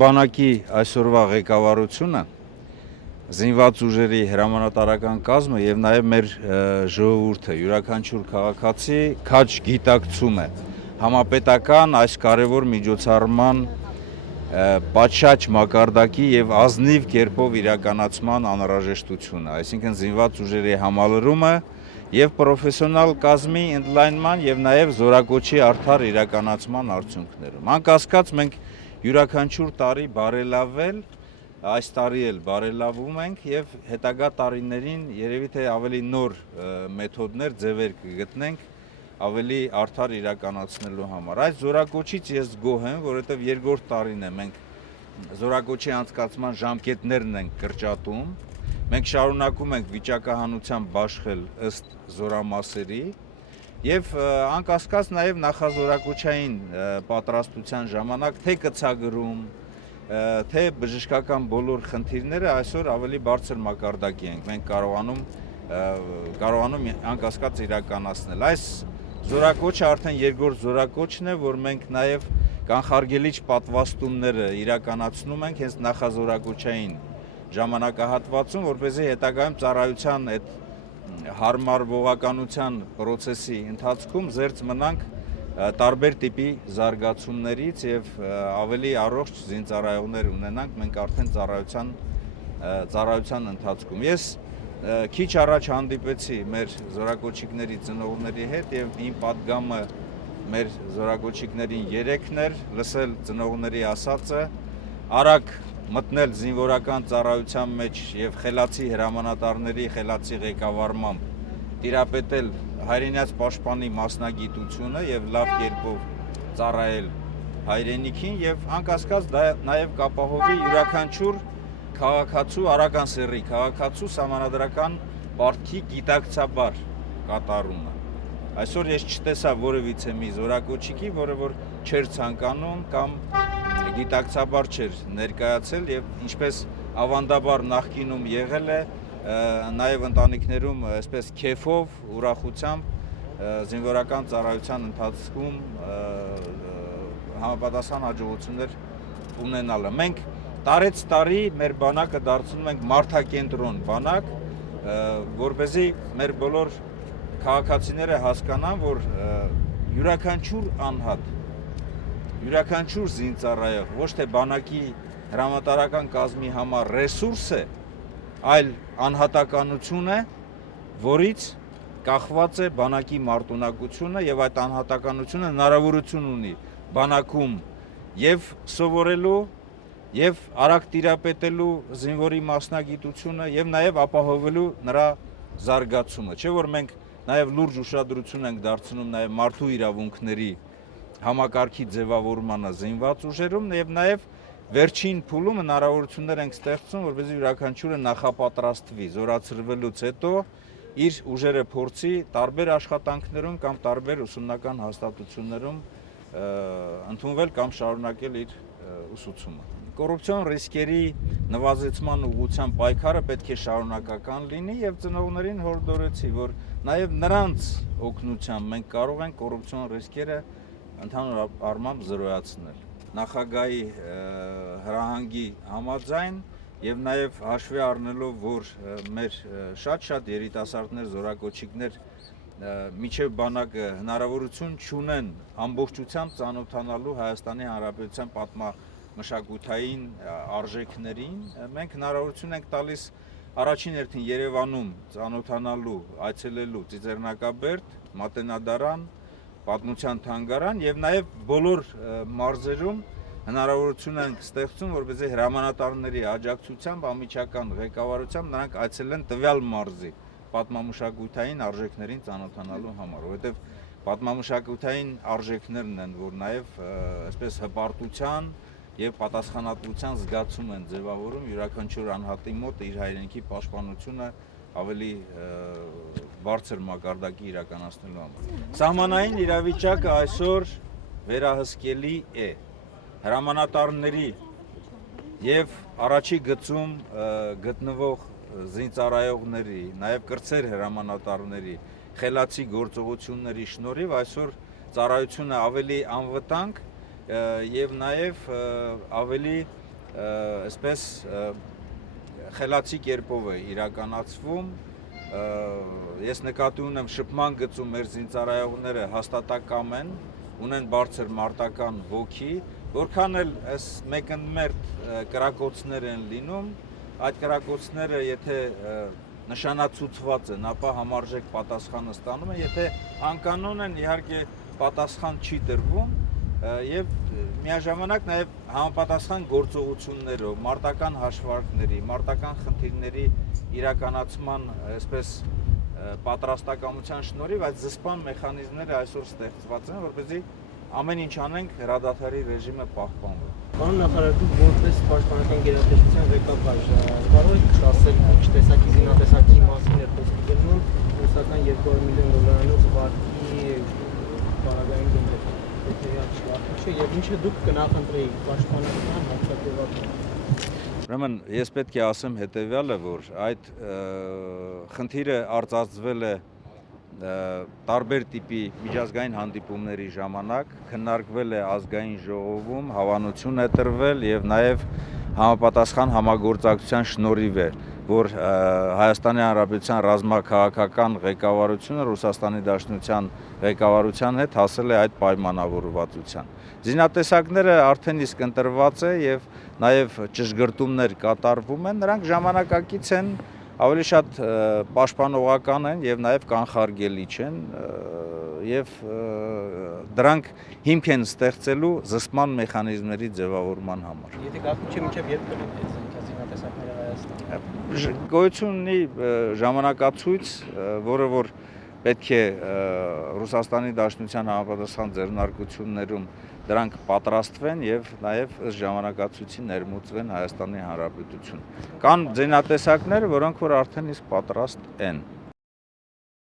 բանակի այսօրվա ղեկավարությունը, զինված ուժերի հրամանատարական կազմը եւ նաեւ մեր ժողովուրդը, յուրաքանչյուր քաղաքացի քաջ գիտակցում է համապետական այս կարևոր միջոցառման պատշաճ մակարդակի եւ ազնիվ կերպով իրականացման անհրաժեշտությունը, այսինքն զինված ուժերի համալրումը եւ պրոֆեսիոնալ կազմի ընդլայնման եւ նաեւ զորակոչի արդար իրականացման արդյունքներում։ Անկասկած մենք յուրաքանչյուր տարի բարելավել, այս տարի էլ բարելավում ենք եւ հետագա տարիներին երևի թե ավելի նոր մեթոդներ, ձևեր կգտնենք ավելի արդար իրականացնելու համար։ Այս զորակոչից ես գոհ եմ, որովհետև երկրորդ տարին է մենք զորակոչի անցկացման ժամկետներն ենք կրճատում։ Մենք շարունակում ենք վիճակահանությամբ բաշխել ըստ զորամասերի եւ անկասկած նաեւ նախազորակոչային պատրաստության ժամանակ թե կցագրում, թե բժշկական բոլոր խնդիրները այսօր ավելի բարձր մակարդակի ենք մենք կարողանում անկասկած իրականացնել։ Այս զորակոչը արդեն երկրորդ զորակոչն է, որ մենք նաև կանխարգելիչ պատվաստումները իրականացնում ենք հենց նախազորակոչային ժամանակահատվածում, որպեսզի հետագայում ծառայության այդ հարմարվողականության process-ի ընթացքում զերծ մնանք տարբեր տիպի զարգացումներից եւ ավելի առողջ զինծառայողներ ունենանք մենք արդեն ծառայության ընթացքում։ Ես քիչ առաջ հանդիպեցի մեր զորակոչիկների ծնողների հետ եւ իմ պատգամը մեր զորակոչիկներին 3-ն էր, լսել ծնողների ասածը, արագ մտնել զինվորական ծառայության մեջ եւ խելացի հրամանատարների խելացի ղեկավարմամբ տիրապետել հայրենիաց պաշտպանի մասնագիտությունը եւ լավ կերպով ծառայել հայրենիքին եւ անկասկած դա նաեւ կապահովի յուրաքանչյուր քաղաքացու արական սեռի քաղաքացու սահմանադրական պարտքի գիտակցաբար կատարումը։ Այսօր ես չտեսա որևիցե մի զորակոչիկի, որը որ չէր ցանկանում կամ գիտակցաբար չէր ներկայացել եւ ինչպես ավանդաբար նախկինում եղել է, նաեւ ընտանիքներում այսպես քեֆով, ուրախությամբ զինվորական ծառայության ընթացքում համապատասխան հաջողություններ ունենալը։ Մենք տարեց տարի մեր բանակը դարձնում ենք մարդակենտրոն բանակ, որպեսզի մեր բոլոր քաղաքացիները հասկանան, որ յուրաքանչյուր անհատ, յուրաքանչյուր զինծառայող ոչ թե բանակի հրամանատարական կազմի համար ռեսուրս է, այլ անհատականություն է, որից կախված է բանակի մարտունակությունը եւ այդ անհատականությունը հնարավորություն ունի բանակում եւ սովորելու եւ արագ տիրապետելու զինվորի մասնագիտությունը եւ նաեւ ապահովելու նրա զարգացումը, չէ՞ որ մենք նաեւ լուրջ ուշադրություն ենք դարձնում նաեւ մարդու իրավունքների համակարգի ձևավորմանը զինված ուժերում եւ նաեւ վերջին փուլում հնարավորություններ ենք ստեղծում, որպեսզի յուրաքանչյուրը նախապատրաստվի զորացրվելուց հետո իր ուժերը փորձի տարբեր աշխատանքներում կամ տարբեր ուսումնական հաստատություններում ընդունվել կամ շարունակել իր ուսուցումը։ Կոռուպցիոն ռիսկերի նվազեցման ուղղությամբ պայքարը պետք է շարունակական լինի եւ ծնողներին հորդորեցի, որ նաեւ նրանց օգնությամբ մենք կարող ենք կոռուպցիոն ռիսկերը ընդհանուր առմամբ զրոյացնել։ Նախագահի հրահանգի համաձայն եւ նաեւ հաշվի առնելով, որ մեր շատ երիտասարդներ, զորակոչիկներ միջև բանակը հնարավորություն չունեն ամբողջությամբ ծանոթանալու Հայաստանի Հանրապետության պատմամշակութային արժեքներին, մենք հնարավորություն ենք տալիս առաջին հերթին Երևանում ծանոթանալու, այցելելու Ծիծեռնակաբերդ, Մատենադարան, Պատմության թանգարան եւ նաեւ բոլոր մարզերում հնարավորություն ենք ստեղծում, որպեսզի հրամանատարների աջակցությամբ, անմիջական ղեկավարությամբ նրանք այցելեն տվյալ մարզի պատմամշակութային արժեքներին ծանոթանալու համար, որովհետեւ պատմամշակութային արժեքներն են, որ նաեւ այսպես հպարտության եւ պատասխանատվության զգացում են ձևավորում յուրաքանչյուր անհատի մոտ իր հայրենիքի պաշտպանությունը ավելի բարձր մակարդակի իրականացնելու համար։ Սահմանային իրավիճակը այսօր վերահսկելի է։ Հրամանատարների եւ առաջի գծում գտնվող զինծառայողների, նաեւ կրտսեր հրամանատարների խելացի գործողությունների շնորհիվ այսօր ծառայությունը ավելի անվտանգ եւ նաեւ ավելի այսպես խելացի կերպով է իրականացվում։ Ես նկատի ունեմ շփման գծում մեր զինծառայողները հաստատակամ են, ունեն բարձր մարտական ոգի, որքան էլ այս մեկընդմերթ կրակոցներ են լինում, այդ կրակոցները եթե նշանացուցված են, ապա համարժեք պատասխանը ստանում են, եթե անկանոն են, իհարկե պատասխան չի տրվում եւ միաժամանակ նաեւ համապատասխան գործողություններով, մարտական հաշվարկների, մարտական խնդիրների իրականացման, այսպես պատրաստակամության շնորհիվ այդ զսպան մեխանիզմները այսօր ստեղծված են, որպեսզի ամեն ինչ անենք հրադադարի ռեժիմը պահպանվի։ Պարոն նախարար, դուք որպես պաշտպանական գերատեսչության ղեկավար կարող եք ասել ինչ տեսակի զինատեսակների մասին է խոսքը գնում, ռուսական $200 միլիոն վարկի բանակային գումար պետք է եւ ինչը դուք կնախընտրեիք պաշտպանական հաշվետվական։ Ուրեմն ես պետք է ասեմ հետեւյալը, որ այդ խնդիրը արծարծվել է տարբեր տիպի միջազգային հանդիպումների ժամանակ, քննարկվել է ազգային ժողովում, հավանություն է տրվել եւ նաեւ համապատասխան համագործակցության շնորհիվ է, որ Հայաստանի Հանրապետության ռազմաքաղաքական ղեկավարությունը Ռուսաստանի Դաշնության ղեկավարության հետ հասել է այդ պայմանավորվածության։ Զինատեսակները արդեն իսկ ընտրված է եւ նաեւ ճշգրտումներ կատարվում են, նրանք ժամանակակից են, ավելի շատ պաշտպանողական են եւ նաեւ կանխարգելի չեն եւ դրանք հիմք են ստեղծելու զսպման մեխանիզմների ձևավորման համար։ Եթե գաղտնի չէ, մինչեւ երբ կլինի այս զինատեսակները Հայաստանում։ Գոյություն ունի ժամանակացույց, որը որ պետք է Ռուսաստանի Դաշնության համապատասխան ձեռնարկություններում դրանք պատրաստվեն եւ նաեւ ըստ ժամանակացույցի ներմուծվեն Հայաստանի Հանրապետություն։ Կան զինատեսակներ, որոնք որ արդեն իսկ պատրաստ են։